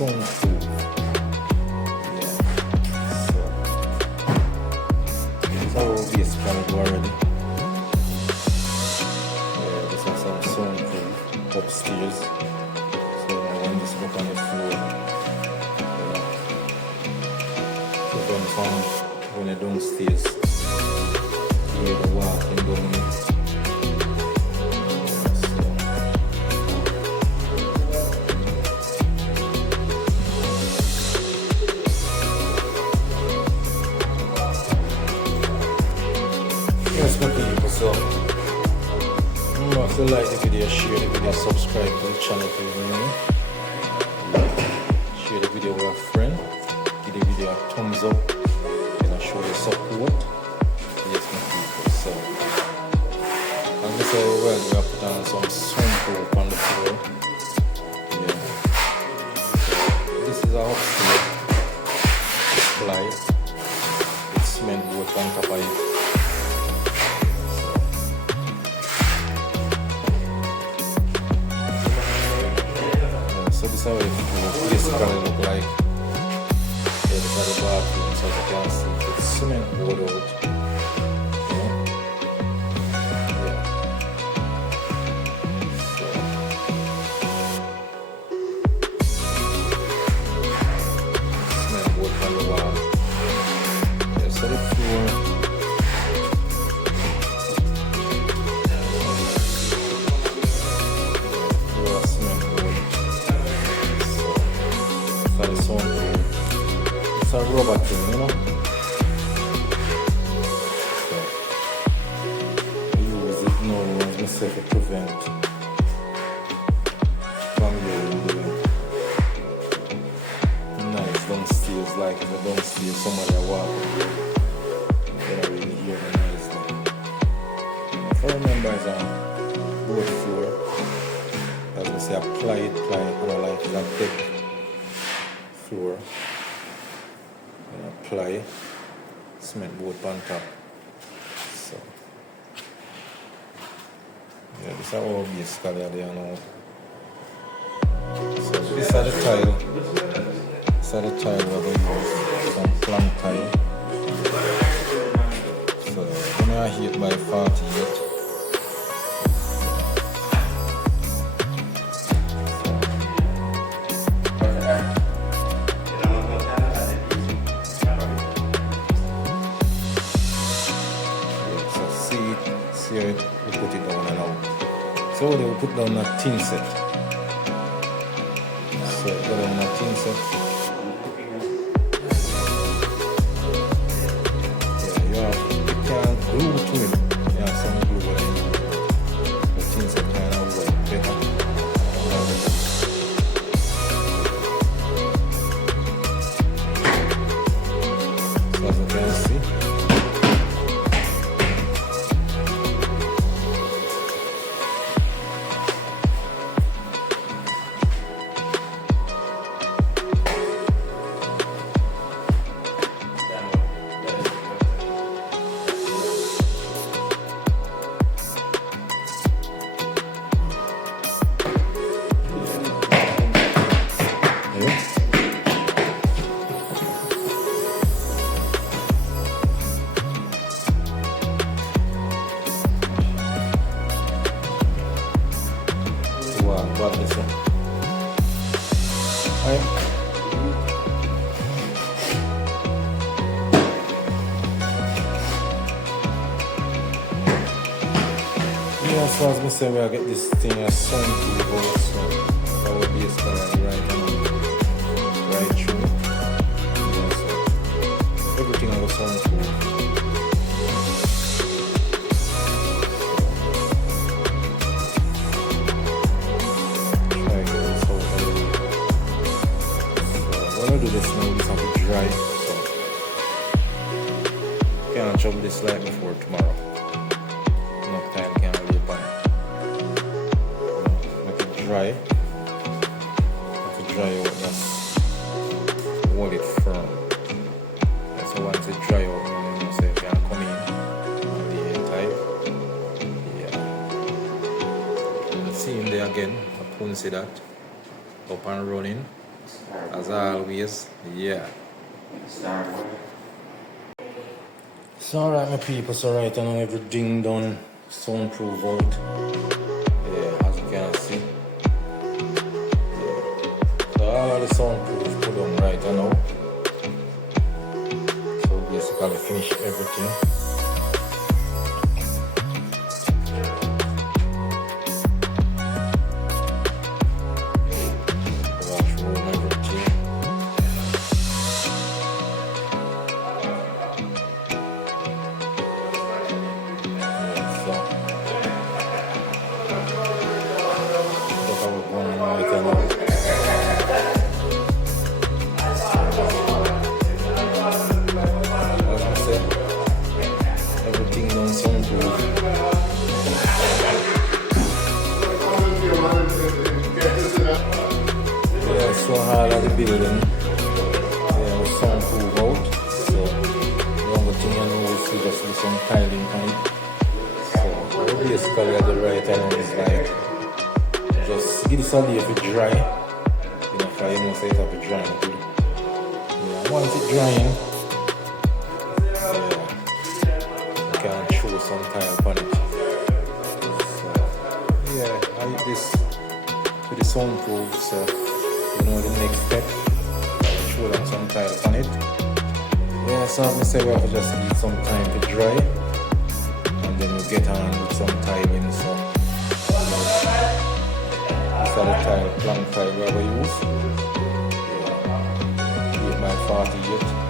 Soundproof. Yeah. So this is our bass can do already. Yeah, this is some Soundproof upstairs. So when this go on the floor, so when you're downstairs, you're walking down it. Yes, my people, so if you like the video, share the video, subscribe to the channel if you're new. Share the video with a friend, give the video a thumbs up, and show your support. Yes, my people, so and this is where we have put on some Soundproof on the floor. Yeah. So this is our upstairs supply. It's cement board on top of it. So this is how it basically look like. Yeah, this is the bathroom, so as you can see, it's cement board out. Yeah. So cement board on the wall. Yeah, so the floor. It's a rubber thing, you know. So I use it now as myself to prevent from getting nice downstairs. Like if you're downstairs, somebody are walking, they don't really hear the noise. If I remember, it's a board floor. As we say, apply it, and I like that thick floor. And apply cement board on top. So yeah, this is all basically there now. So this is the tile. This is the tile we're going to use. Some plank tile. So when I heat by 48. Here we put it down and out. So they will put down a tin set. So put down a tin set. Yeah, you can glue to it. Yeah, some glue what I mean. The tin set kind of work better. So as you can see. Buat this one. Alright. Yeah, so as I say, we'll get this thing a Soundproof also. That will be a right through. Yeah, so everything on the Soundproof. Do this now, this have to dry, so can't trouble this light before tomorrow. Enough time can't really pan. Make it dry. Have to dry out, just hold it firm. Yeah, so once it dry out, you know, so you can come in and lay it tight. Yeah. See in there again, I couldn't see that. Up and running. as always. Yeah. So alright my people, so right I know everything done, soundproof out. Yeah, as you can see. So all of the soundproof put on right I know. So basically finish everything. Everything on soundproof. Yeah, so hard at the building. Yeah, soundproof out. So the only thing I know is to just do some tiling on it. So basically at the right hand is like just give this a day if it dry. You know, for you know say it have to dry good. Yeah, once it drying, can show some tile upon it. So, yeah, I use this with the soundproof, so you know the next step. I'll show them some tile upon it. Yeah, so as I say, we have to just need some time to dry, and then we get on with some tiling. So, these are the tile, plank tile we have to use. 8 by 48.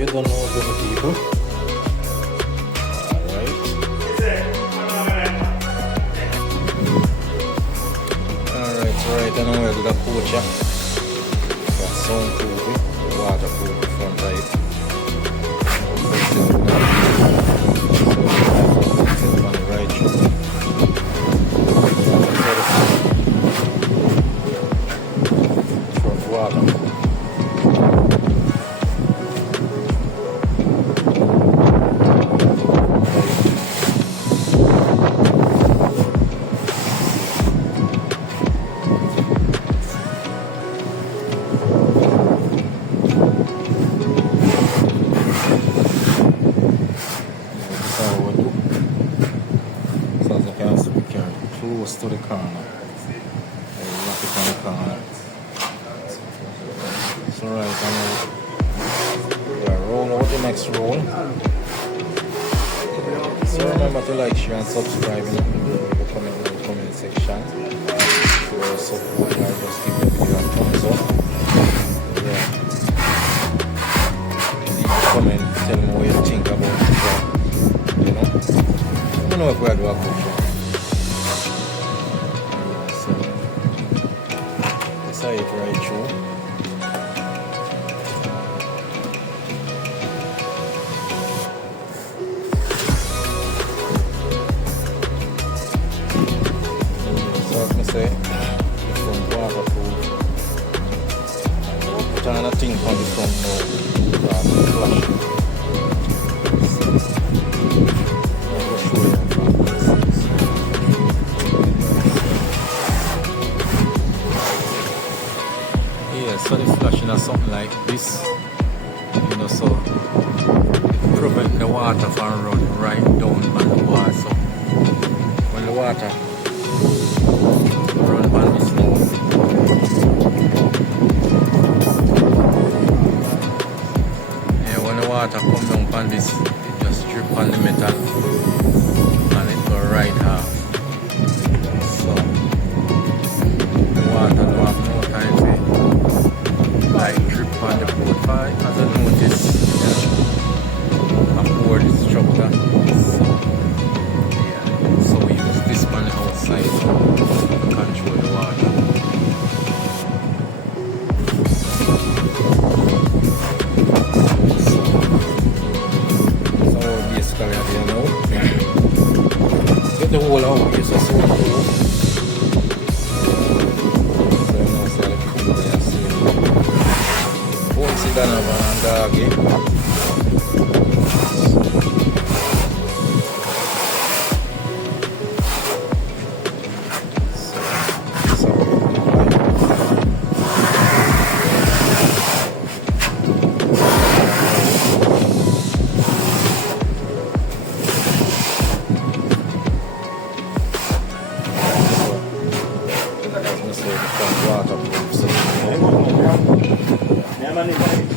You don't know the people. Alright, so right now we're going to coach ya. Got soundproof, waterproof in front of it. So on the right shoulder. Front water. Close to the corner. Lock it on the corner. So right now we are roll out the next roll. So remember to like, share and subscribe in the comment section. If you are support, just give the video a thumbs up. Yeah. Leave a comment, tell me what you think about the job. You know? I don't know if we are doing a good job. It right through. So as I say, the front waterproof. I'll put on a thing on the front now. Flash. I'll show you. So the flashing or something like this, you know, so prevent the water from running right down on the wall. So when the water runs on this now, yeah, when the water comes down on this, it just drip on the metal and it go right half. So the water don't have no time to like drip on the board. As I noticed, I poured this structure. So yeah, so we use this on the outside to control the water. So basically, you know. waterproof. So, Yeah, man,